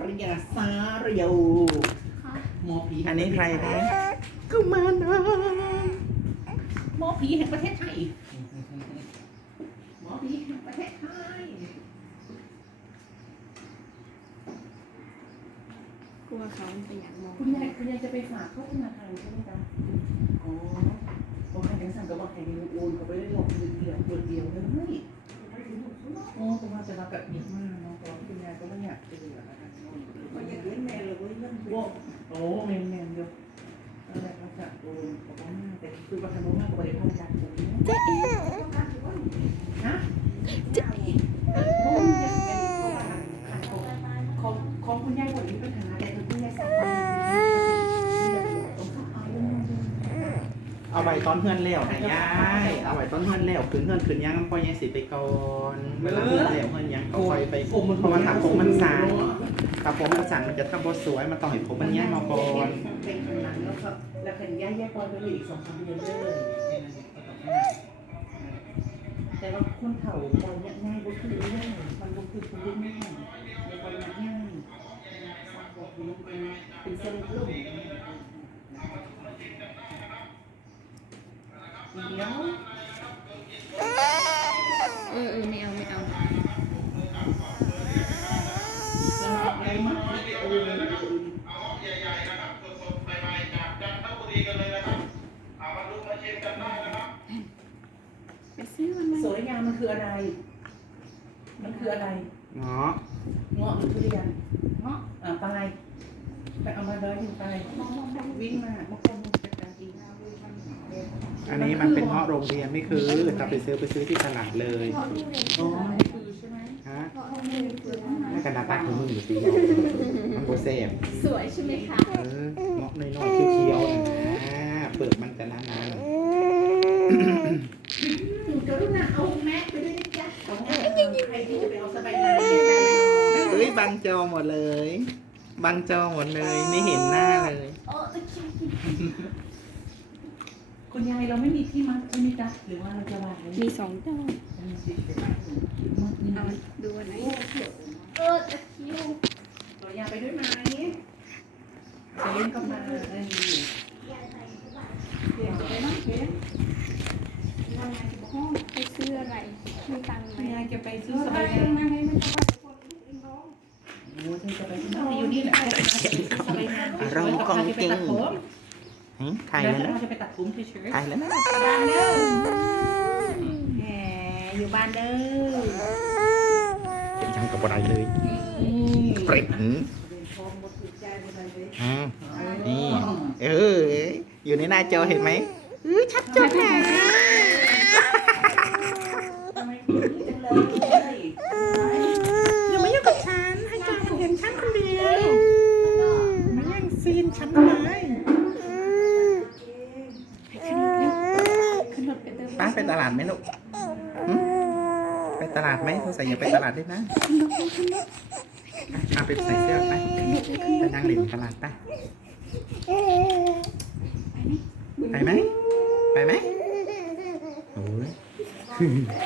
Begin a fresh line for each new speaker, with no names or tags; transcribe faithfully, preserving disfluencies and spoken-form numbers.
ริยาสารโยหมอผี
อันนี้ใครนะ
ก็มานะหมอผีแห่งประเทศไทยหมอผีแห่งประเทศไทย
กลัวเขาเป็นอย่างมอง
คุณยายคุณยายจะไปฝากเข้าธนาคารใช่ไหมจ๊ะอ๋อบอกให้ยังสั่งกับบอกให้ดูโอนเขาไปได้หลอกเดือนเดียวเดือนเดียวเลยโอ้ผมว่าจะมากับเมียมากเนาะตอนคุณยายก็ไม่อยากเจออะไรกันก็อยากเลี้ยงแม่เลยเว้ยเรื่องโอ้โอ้แมนแมนเดียวอะไรเขาจะโอนเขาบอกมากแต่คือประธานมากกว่าเด็กทำการผมเจ๊ฮะเจ๊ของของคุณยายคนนี้ปัญหาแต่คือคุณยายสั่ง
เอาไว้ตอนเพื่อนแล้วนะยายเอาไว้ตอนเพื่อนแล้วคืนเพื่อนคืนยังปล่อยยังสิไปก่อนเวลาเพื่อนแล้วเพื่อนยังก็ปล่อยไปเพราะมันตัดผมมันสั่นตัดผมมันสั่นมันจะทำบทสวยมันต้องให้ผมมันแย่มาก่อน
เป็นคนนั้นแล้วครับแล้วเป็นย่าแยกปล่อยไปเลยอีกสองสามเดือนเลยแต่ว่าคนเฒ่าปล่อยง่ายๆก็คือเรื่องมันก็คือคนรุ่นแม่ในปล่อยง่ายๆสร้างบอกเป็นเป็นเส้นลุ่มเดี๋ยว
เออเออไม่เอาไม่เอา
อะไรมั้งเออ
ใหญ่ๆนะครับสดๆใหม่ๆจากจันทบุรีกันเลยนะครับเอามาดูมาชิมกันได้นะครับ
ไปซื้อมันมา
สวยงามมันคืออะไร มันคืออะไร
เงาะ
เงาะมันคือเรียนเงาะอ่าปลายไปเอามาเลยอยู่ไปวิ่งมาบางคนมันจะการกินข้าวด้วยมัน
อันนี้มันเป็นเงาะโรงเรียนไม่คือถ้าไปซื้อไปซื้อที่ตลาดเลย
อ๋อนี่คือใช่ไหม
ฮะไม่กระดาษตาของมึงอยู่สิมันโบเซ่บ
สวยใช่ไหมคะ
เออเงาะน้อยๆเขียวๆนะเปลือกมันจะหนา
กรุณาเอาแม็กไปด้วยนะจ๊ะเอาแม็กใครที่จะไปเอาสบายนาน
ๆเฮ้ยบังจอหมดเลยบังจอหมดเลยไม่เห็นหน้าเลย
คุณยายเราไม่มีที่มัดใช่ไหมจ๊ะหรือว่าเราจะวางไว้
มีสองเจ้า
นี่
เอาดูอันไหนเออตะคิว
เราอยากไปด้วยไหมจะเล่นกับมาเออ
เดี๋ยวไปน้องเก๋วันไหนบอกห้องไปซื้ออะไรมีตังค์ไหม
คุณยายจะไปซื้อสบายนานโอ้เธอจะไปที่ไหนอยู่นี่แหละสบายนาน
เรากองจริงหึถ่าย
แล้
แล้ว ว
เรา
นะ
จะไปตัดผมเฉยๆ
ถ่ายแล้วนะ
บ้านเด้อแหมอยู่บ้านเด้อ
ยังกับอะไรเลยเปรตหึอืมนี่เอออยู่ในหน้าจอเห็นไหมเออชัดจนนะ
ทำไมคุณนี่จังเลย
อย่ามายุ่งกับฉันให้จอมันเห็นฉันคนเดียวมาแย่งซีนฉันทำไม
ขึ้นรถไปเติม
ป้าไปตลาดไหมลูกหึไปตลาดไหมสงสัยอย่าไปตลาดด้วยนะพาไปใส่เสื้อไปไปนั่งเล่นตลาดไปไปไหมไปไหมโอ้ย